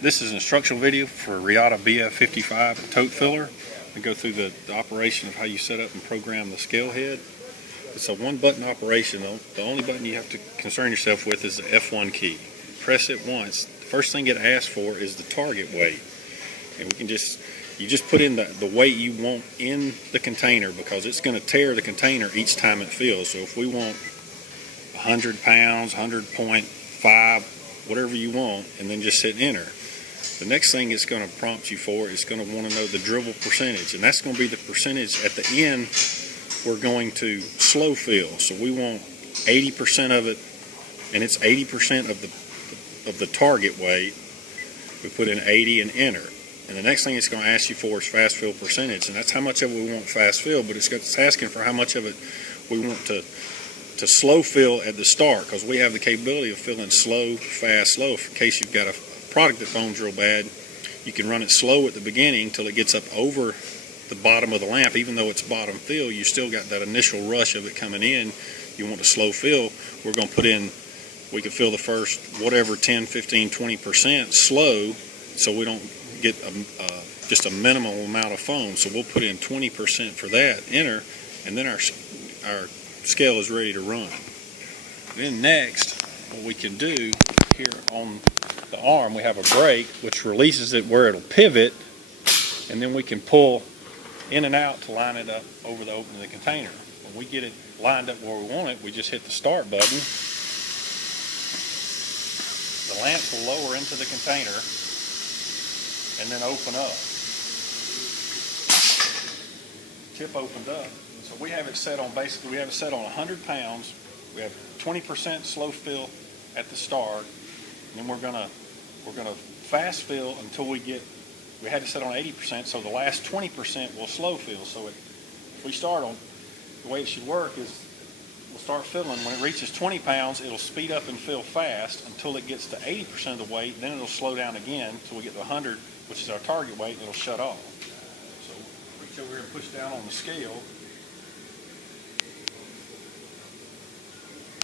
This is an instructional video for Riada BF55 tote filler. We go through the operation of how you set up and program the scale head. It's a one-button operation. The only button you have to concern yourself with is the F1 key. Press it once. The first thing it asks for is the target weight. And you just put in the weight you want in the container, because it's going to tear the container each time it fills. So if we want 100 pounds, 100.5, whatever you want, and then just hit enter. The next thing it's going to prompt you for is going to want to know the dribble percentage, and that's going to be the percentage at the end we're going to slow fill. So we want 80% of it, and it's 80% of the target weight. We put in 80 and enter. And the next thing it's going to ask you for is fast fill percentage, and that's how much of it we want fast fill, but it's asking for how much of it we want to slow fill at the start, because we have the capability of filling slow, fast, slow. In case you've got a product that foams real bad, you can run it slow at the beginning till it gets up over the bottom of the lamp. Even though it's bottom fill, you still got that initial rush of it coming in. You want to slow fill. We're going to put in, we can fill the first whatever 10, 15, 20% slow, so we don't get just a minimal amount of foam. So we'll put in 20% for that, enter, and then our scale is ready to run. Then next, what we can do here on the arm, we have a brake which releases it where it'll pivot, and then we can pull in and out to line it up over the opening of the container. When we get it lined up where we want it, we just hit the start button. The lamps will lower into the container and then open up. Tip opened up. So we have it set on, basically we have it set on 100 pounds. We have 20% slow fill at the start, and then we're gonna fast fill until we had it set on 80%, so the last 20% will slow fill. So if we start on, the way it should work is we'll start filling. When it reaches 20 pounds, it'll speed up and fill fast until it gets to 80% of the weight. Then it'll slow down again until we get to 100, which is our target weight, and it'll shut off. So reach over here and push down on the scale.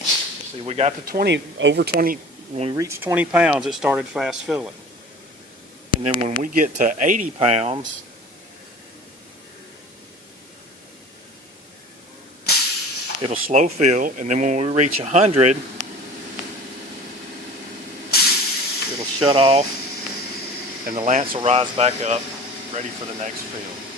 See, we got to over 20. When we reached 20 pounds, it started fast filling. And then when we get to 80 pounds, it'll slow fill. And then when we reach 100, it'll shut off, and the lamps will rise back up, ready for the next fill.